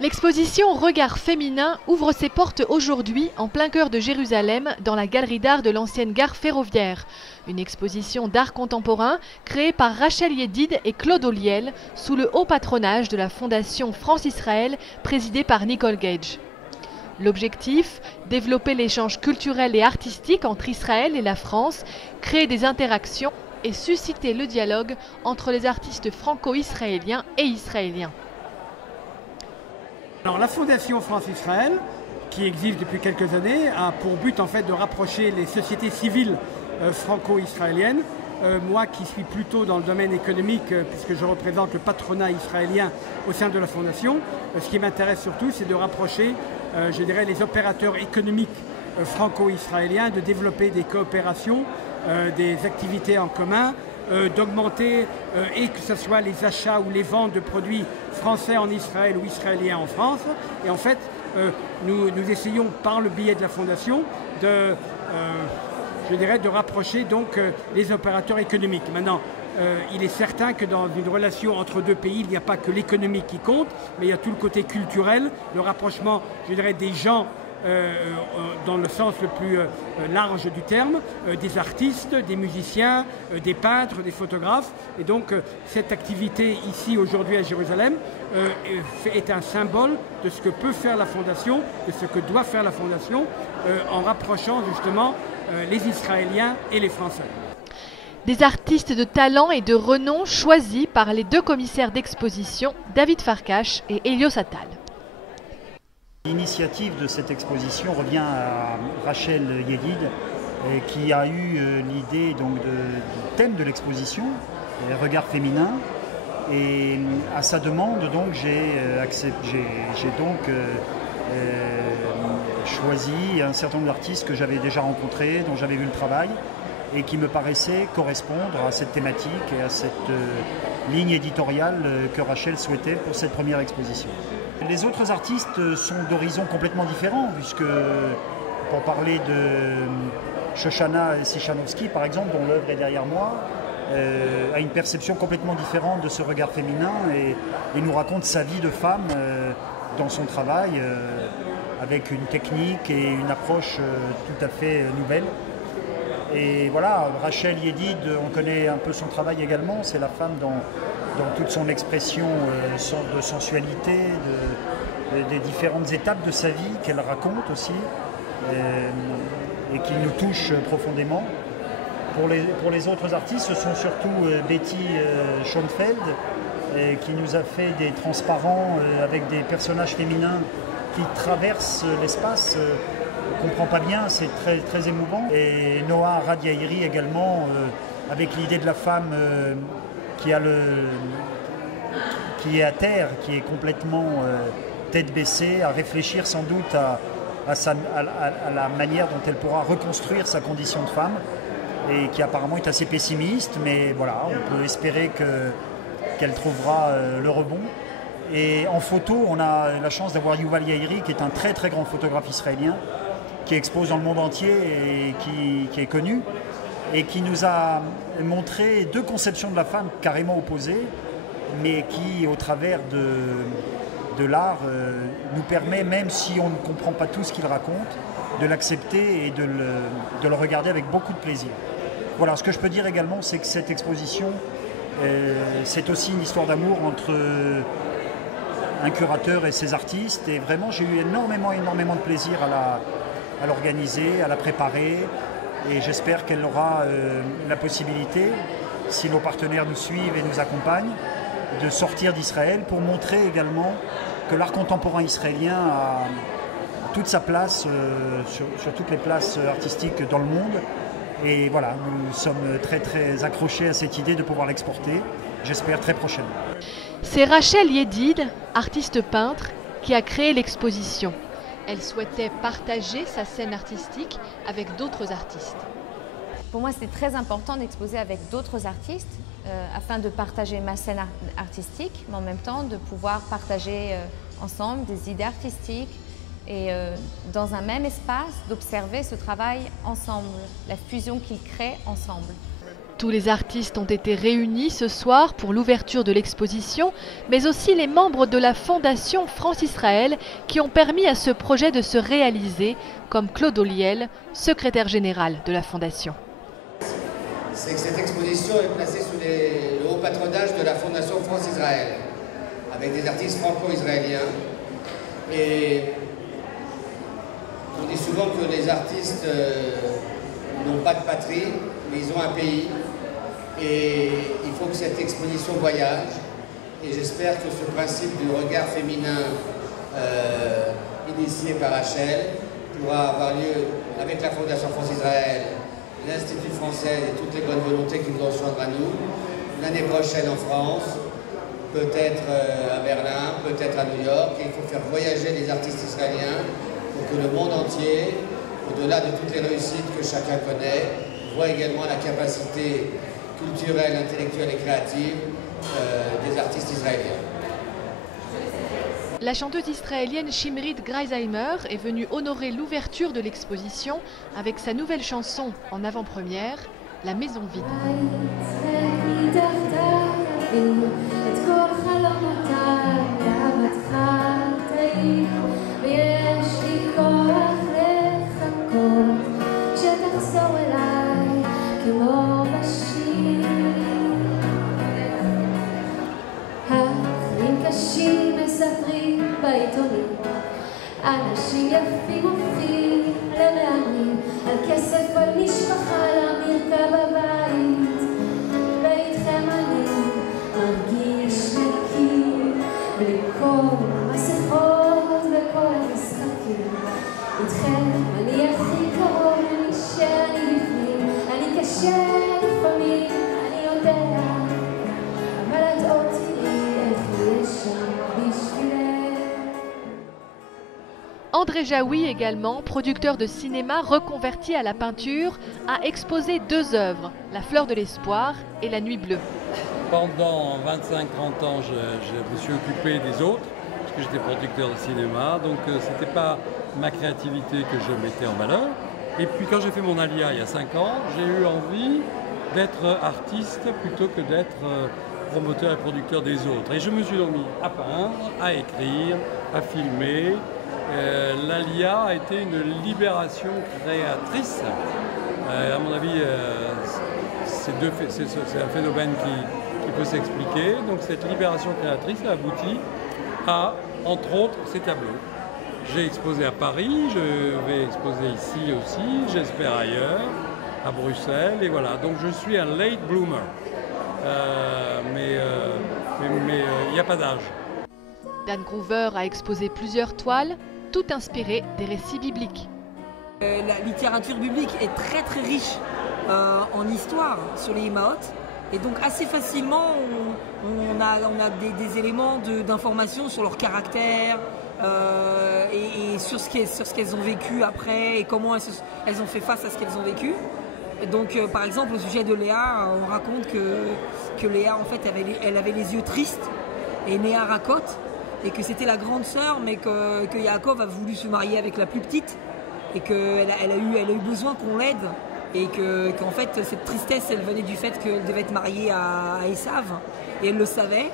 L'exposition Regard féminin ouvre ses portes aujourd'hui en plein cœur de Jérusalem dans la galerie d'art de l'ancienne gare ferroviaire. Une exposition d'art contemporain créée par Rachel Yedid et Claude Olliel sous le haut patronage de la Fondation France-Israël présidée par Nicole Gage. L'objectif, développer l'échange culturel et artistique entre Israël et la France, créer des interactions et susciter le dialogue entre les artistes franco-israéliens et israéliens. Alors, la Fondation France-Israël, qui existe depuis quelques années, a pour but en fait de rapprocher les sociétés civiles franco-israéliennes. Moi qui suis plutôt dans le domaine économique, puisque je représente le patronat israélien au sein de la Fondation, ce qui m'intéresse surtout, c'est de rapprocher, je dirais, les opérateurs économiques franco-israéliens, de développer des coopérations, des activités en commun, d'augmenter et que ce soit les achats ou les ventes de produits français en Israël ou israéliens en France. Et en fait, nous essayons par le biais de la Fondation de, je dirais, de rapprocher donc les opérateurs économiques. Maintenant, il est certain que dans une relation entre deux pays, il n'y a pas que l'économie qui compte, mais il y a tout le côté culturel, le rapprochement, je dirais, des gens dans le sens le plus large du terme, des artistes, des musiciens, des peintres, des photographes. Et donc cette activité ici aujourd'hui à Jérusalem est un symbole de ce que peut faire la Fondation, de ce que doit faire la Fondation en rapprochant justement les Israéliens et les Français. Des artistes de talent et de renom choisis par les deux commissaires d'exposition, David Farkash et Elios Attal. L'initiative de cette exposition revient à Rachel Yedid, qui a eu l'idée du thème de l'exposition, Regard féminin. Et à sa demande, donc, j'ai choisi un certain nombre d'artistes que j'avais déjà rencontrés, dont j'avais vu le travail, et qui me paraissaient correspondre à cette thématique et à cette ligne éditoriale que Rachel souhaitait pour cette première exposition. Les autres artistes sont d'horizons complètement différents, puisque pour parler de Shoshana Sichanowski, par exemple, dont l'œuvre est derrière moi, a une perception complètement différente de ce regard féminin et nous raconte sa vie de femme dans son travail, avec une technique et une approche tout à fait nouvelle. Et voilà, Rachel Yedid, on connaît un peu son travail également, c'est la femme dans toute son expression de sensualité, des différentes étapes de sa vie qu'elle raconte aussi et qui nous touche profondément. Pour les autres artistes, ce sont surtout Betty Schoenfeld qui nous a fait des transparents avec des personnages féminins qui traversent l'espace. On ne comprend pas bien, c'est très, très émouvant. Et Noah Radiairi également, avec l'idée de la femme qui est à terre, qui est complètement tête baissée, à réfléchir sans doute à la manière dont elle pourra reconstruire sa condition de femme, et qui apparemment est assez pessimiste, mais voilà, on peut espérer qu'elle trouvera le rebond. Et en photo, on a la chance d'avoir Yuval Yairi, qui est un très très grand photographe israélien, qui expose dans le monde entier et qui est connu, et qui nous a montré deux conceptions de la femme carrément opposées, mais qui, au travers de l'art, nous permet, même si on ne comprend pas tout ce qu'il raconte, de l'accepter et de le regarder avec beaucoup de plaisir. Voilà, ce que je peux dire également, c'est que cette exposition, c'est aussi une histoire d'amour entre un curateur et ses artistes, et vraiment j'ai eu énormément de plaisir à l'organiser, à la préparer, et j'espère qu'elle aura la possibilité, si nos partenaires nous suivent et nous accompagnent, de sortir d'Israël pour montrer également que l'art contemporain israélien a toute sa place sur toutes les places artistiques dans le monde. Et voilà, nous sommes très très accrochés à cette idée de pouvoir l'exporter, j'espère très prochainement. C'est Rachel Yedid, artiste peintre, qui a créé l'exposition. Elle souhaitait partager sa scène artistique avec d'autres artistes. Pour moi, c'est très important d'exposer avec d'autres artistes afin de partager ma scène artistique, mais en même temps de pouvoir partager ensemble des idées artistiques et dans un même espace, d'observer ce travail ensemble, la fusion qu'ils créent ensemble. Tous les artistes ont été réunis ce soir pour l'ouverture de l'exposition, mais aussi les membres de la Fondation France-Israël qui ont permis à ce projet de se réaliser, comme Claude Olliel, secrétaire général de la Fondation. C'est que cette exposition est placée sous le haut patronage de la Fondation France-Israël, avec des artistes franco-israéliens. Et on dit souvent que les artistes n'ont pas de patrie, mais ils ont un pays. Et il faut que cette exposition voyage. Et j'espère que ce principe du regard féminin initié par Rachel pourra avoir lieu avec la Fondation France-Israël, l'Institut français et toutes les bonnes volontés qui vont se joindre à nous, l'année prochaine en France, peut-être à Berlin, peut-être à New York. Et il faut faire voyager les artistes israéliens pour que le monde entier, au-delà de toutes les réussites que chacun connaît, voit également la capacité culturelle, intellectuelle et créative des artistes israéliens. La chanteuse israélienne Shimrit Greisheimer est venue honorer l'ouverture de l'exposition avec sa nouvelle chanson en avant-première, La Maison Vide. אנשים יפים הופכים לרעמים על כסף על משפחה למרקע בבית ואיתכם אני מרגיש נקי בלי כל המסכות וכל המשחקים איתכם אני הכי קרוב אני שאני בפנים אני קשה לפעמים אני יודע אבל את עוד תראי איך יש שם בשבילך. André Jaoui également, producteur de cinéma reconverti à la peinture, a exposé deux œuvres, La Fleur de l'Espoir et La Nuit Bleue. Pendant 25-30 ans, je me suis occupé des autres, parce que j'étais producteur de cinéma, donc ce n'était pas ma créativité que je mettais en valeur. Et puis quand j'ai fait mon alia il y a 5 ans, j'ai eu envie d'être artiste plutôt que d'être promoteur et producteur des autres. Et je me suis donc mis à peindre, à écrire, à filmer. L'ALIA a été une libération créatrice. À mon avis, c'est un phénomène qui peut s'expliquer. Donc cette libération créatrice a abouti à, entre autres, ces tableaux. J'ai exposé à Paris, je vais exposer ici aussi, j'espère ailleurs, à Bruxelles, et voilà. Donc je suis un late bloomer. Mais il n'y a pas d'âge. Dan Groover a exposé plusieurs toiles, toutes inspirées des récits bibliques. La littérature biblique est très très riche en histoire sur les Imaot. Et donc assez facilement, on a des éléments d'information sur leur caractère et sur ce qu'elles ont vécu après et comment elles ont fait face à ce qu'elles ont vécu. Et donc par exemple au sujet de Léa, on raconte que Léa en fait elle avait les yeux tristes et née à Rakot. Et que c'était la grande sœur, mais que Yaakov a voulu se marier avec la plus petite et qu'elle a eu besoin qu'on l'aide et qu'en fait cette tristesse elle venait du fait qu'elle devait être mariée à Esav et elle le savait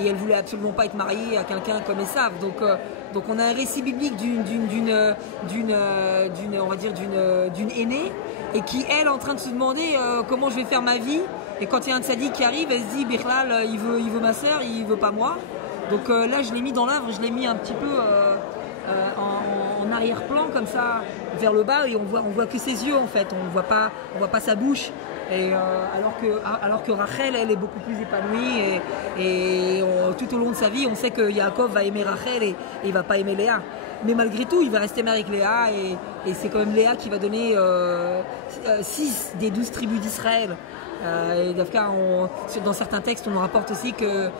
et elle voulait absolument pas être mariée à quelqu'un comme Esav. Donc on a un récit biblique d'une aînée et qui elle est en train de se demander comment je vais faire ma vie et quand il y a un tzaddik qui arrive elle se dit Bichlal il veut ma sœur, il veut pas moi. Donc là, je l'ai mis dans l'œuvre, je l'ai mis un petit peu en arrière-plan, comme ça, vers le bas, et on voit que ses yeux, en fait. On voit pas sa bouche. Et, alors que Rachel, elle est beaucoup plus épanouie. Et tout au long de sa vie, on sait que Yaakov va aimer Rachel et il va pas aimer Léa. Mais malgré tout, il va rester marié avec Léa. Et c'est quand même Léa qui va donner 6 des 12 tribus d'Israël. Et dans certains textes, on nous rapporte aussi que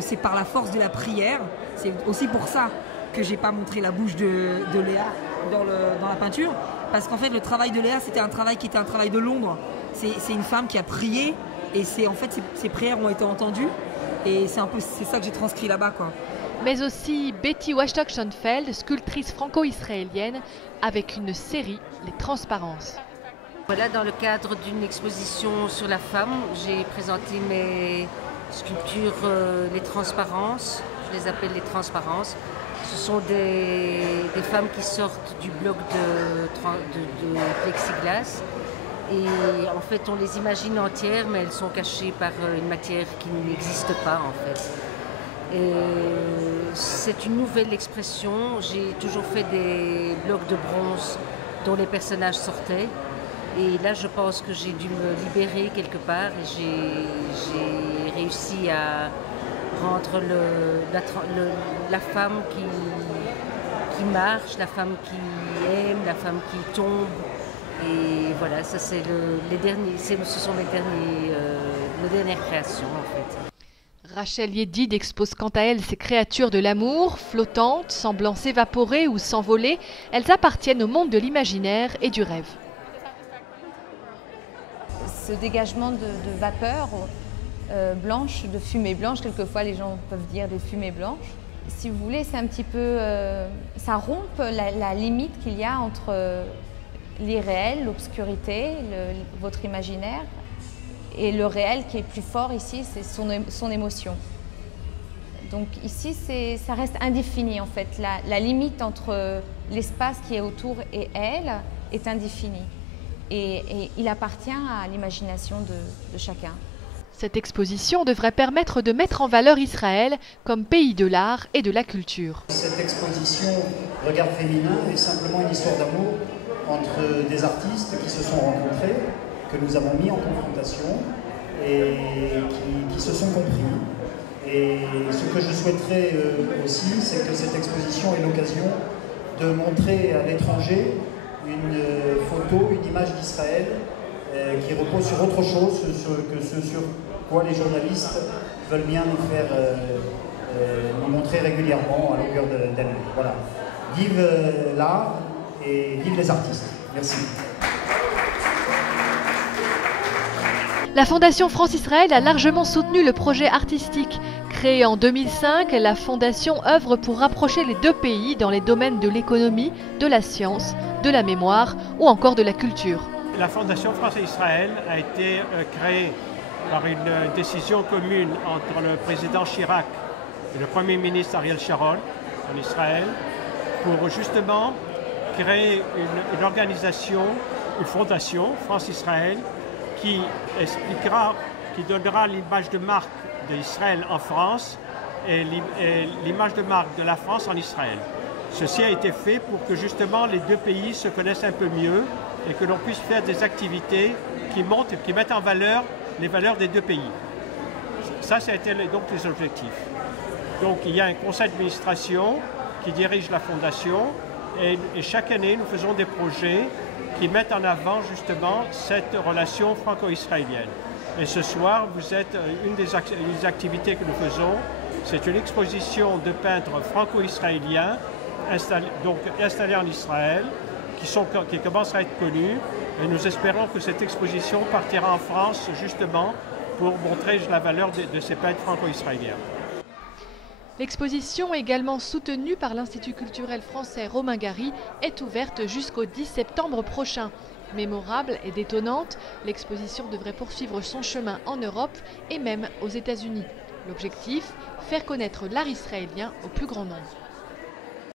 c'est par la force de la prière. C'est aussi pour ça que j'ai pas montré la bouche de Léa dans la peinture. Parce qu'en fait, le travail de Léa, c'était un travail qui était un travail de l'ombre. C'est une femme qui a prié et en fait, ses prières ont été entendues. Et c'est ça que j'ai transcrit là-bas, quoi. Mais aussi Betty Washtok-Schoenfeld, sculptrice franco-israélienne, avec une série, Les Transparences. Voilà, dans le cadre d'une exposition sur la femme, j'ai présenté mes sculptures, les transparences, je les appelle les transparences. Ce sont des femmes qui sortent du bloc de plexiglas et en fait on les imagine entières mais elles sont cachées par une matière qui n'existe pas en fait. C'est une nouvelle expression, j'ai toujours fait des blocs de bronze dont les personnages sortaient. Et là, je pense que j'ai dû me libérer quelque part et j'ai réussi à rendre la femme qui marche, la femme qui aime, la femme qui tombe. Et voilà, ça c'est ce sont mes dernières créations en fait. Rachel Yedid expose quant à elle ces créatures de l'amour, flottantes, semblant s'évaporer ou s'envoler. Elles appartiennent au monde de l'imaginaire et du rêve. Ce dégagement de vapeur blanche, de fumée blanche, quelquefois les gens peuvent dire des fumées blanches. Si vous voulez, c'est un petit peu, ça rompt la limite qu'il y a entre l'irréel, l'obscurité, votre imaginaire, et le réel qui est plus fort ici, c'est son émotion. Donc ici, ça reste indéfini en fait. La limite entre l'espace qui est autour et elle est indéfinie. Et il appartient à l'imagination de chacun. Cette exposition devrait permettre de mettre en valeur Israël comme pays de l'art et de la culture. Cette exposition Regard féminin est simplement une histoire d'amour entre des artistes qui se sont rencontrés, que nous avons mis en confrontation et qui se sont compris. Et ce que je souhaiterais aussi, c'est que cette exposition ait l'occasion de montrer à l'étranger une photo, une image d'Israël qui repose sur autre chose que ce sur quoi les journalistes veulent bien nous faire nous montrer régulièrement à longueur d'année. Voilà. Vive l'art et vive les artistes. Merci. La Fondation France-Israël a largement soutenu le projet artistique. Créée en 2005, la Fondation œuvre pour rapprocher les deux pays dans les domaines de l'économie, de la science, de la mémoire ou encore de la culture. La Fondation France-Israël a été créée par une décision commune entre le président Chirac et le Premier ministre Ariel Sharon en Israël pour justement créer une organisation, une fondation France-Israël qui expliquera, qui donnera l'image de marque d'Israël en France et l'image de marque de la France en Israël. Ceci a été fait pour que justement les deux pays se connaissent un peu mieux et que l'on puisse faire des activités qui montrent et qui mettent en valeur les valeurs des deux pays. Ça a été donc les objectifs. Donc il y a un conseil d'administration qui dirige la fondation et chaque année nous faisons des projets qui mettent en avant justement cette relation franco-israélienne. Et ce soir, vous êtes une des activités que nous faisons, c'est une exposition de peintres franco-israéliens installés en Israël, qui commencent à être connus. Et nous espérons que cette exposition partira en France justement pour montrer la valeur de ces peintres franco-israéliens. L'exposition, également soutenue par l'Institut culturel français Romain Gary, est ouverte jusqu'au 10 septembre prochain. Mémorable et détonnante, l'exposition devrait poursuivre son chemin en Europe et même aux États-Unis. L'objectif, faire connaître l'art israélien au plus grand nombre.